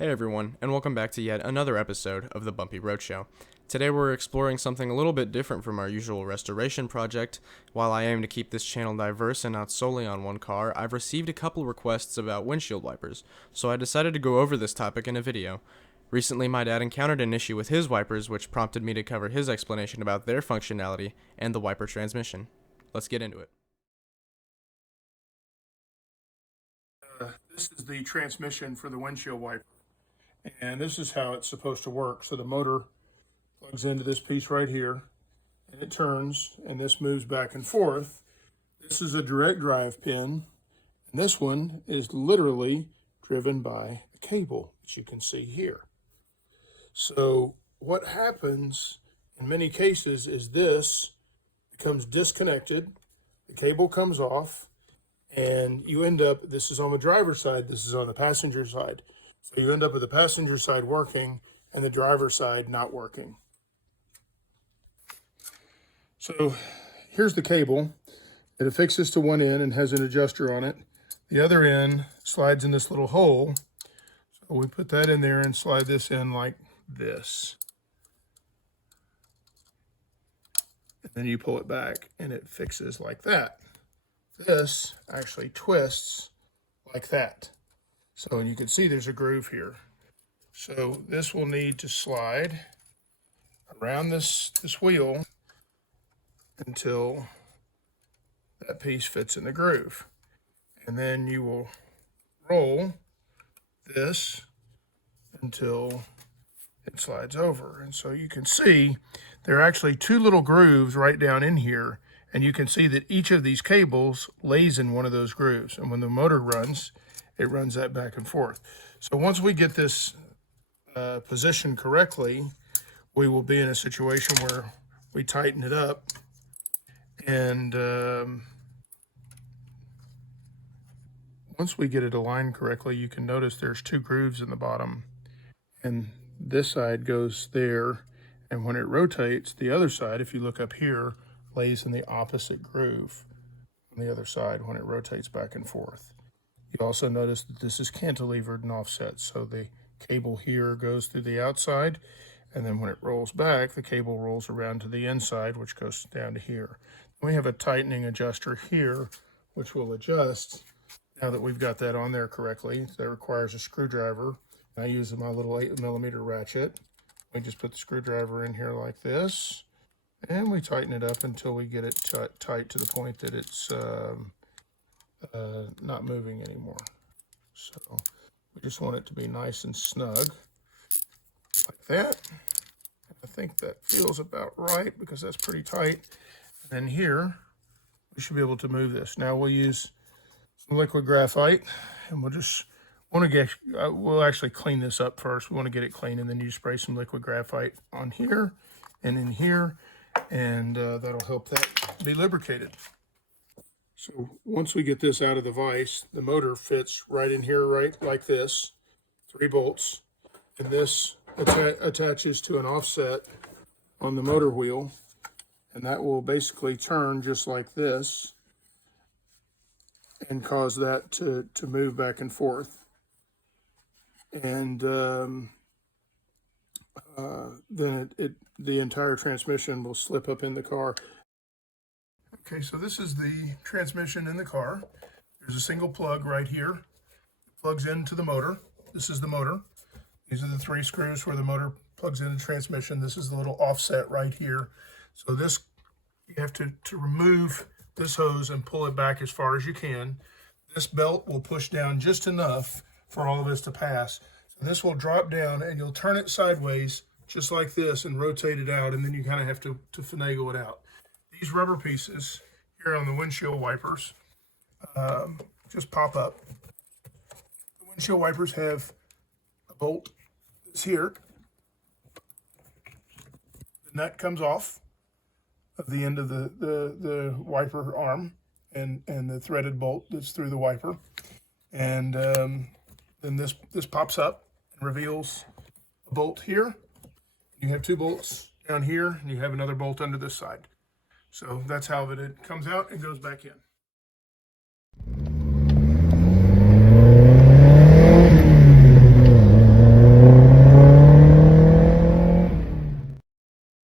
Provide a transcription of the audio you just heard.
Hey everyone, and welcome back to yet another episode of the Bumpy Roadshow. Today we're exploring something a little bit different from our usual restoration project. While I aim to keep this channel diverse and not solely on one car, I've received a couple requests about windshield wipers, so I decided to go over this topic in a video. Recently my dad encountered an issue with his wipers, which prompted me to cover his explanation about their functionality and the wiper transmission. Let's get into it. This is the transmission for the windshield wiper. And this is how it's supposed to work. So the motor plugs into this piece right here, and it turns, and this moves back and forth. This is a direct drive pin, and this one is literally driven by a cable, as you can see here. So what happens in many cases is this becomes disconnected, the cable comes off, and you end up, this is on the driver's side, this is on the passenger side. So you end up with the passenger side working and the driver's side not working. So here's the cable. It affixes to one end and has an adjuster on it. The other end slides in this little hole. So we put that in there and slide this in like this. And then you pull it back and it fixes like that. This actually twists like that. So you can see there's a groove here. So this will need to slide around this wheel until that piece fits in the groove. And then you will roll this until it slides over. And so you can see there are actually two little grooves right down in here. And you can see that each of these cables lays in one of those grooves. And when the motor runs, it runs that back and forth. So once we get this positioned correctly, we will be in a situation where we tighten it up. And once we get it aligned correctly, you can notice there's two grooves in the bottom. And this side goes there. And when it rotates, the other side, if you look up here, lays in the opposite groove on the other side when it rotates back and forth. You also notice that this is cantilevered and offset, so the cable here goes through the outside, and then when it rolls back, the cable rolls around to the inside, which goes down to here. We have a tightening adjuster here, which will adjust. Now that we've got that on there correctly, that requires a screwdriver. I use my little 8mm ratchet. We just put the screwdriver in here like this, and we tighten it up until we get it tight to the point that it's not moving anymore. So we just want it to be nice and snug like that. I think that feels about right because that's pretty tight. And then here we should be able to move this. Now we'll use some liquid graphite, and we'll actually clean this up first. We want to get it clean, and then you spray some liquid graphite on here and in here, and that'll help that be lubricated. So once we get this out of the vise, the motor fits right in here, right like this, 3 bolts, and this attaches to an offset on the motor wheel, and that will basically turn just like this and cause that to move back and forth. And then the entire transmission will slip up in the car. Okay, so this is the transmission in the car. There's a single plug right here. It plugs into the motor. This is the motor. These are the 3 screws where the motor plugs into the transmission. This is the little offset right here. So this, you have to remove this hose and pull it back as far as you can. This belt will push down just enough for all of this to pass. So this will drop down, and you'll turn it sideways just like this and rotate it out, and then you kind of have to finagle it out. These rubber pieces here on the windshield wipers just pop up. The windshield wipers have a bolt that's here. The nut comes off of the end of the wiper arm and the threaded bolt that's through the wiper. And then this pops up and reveals a bolt here. You have 2 bolts down here, and you have another bolt under this side. So that's how it comes out and goes back in.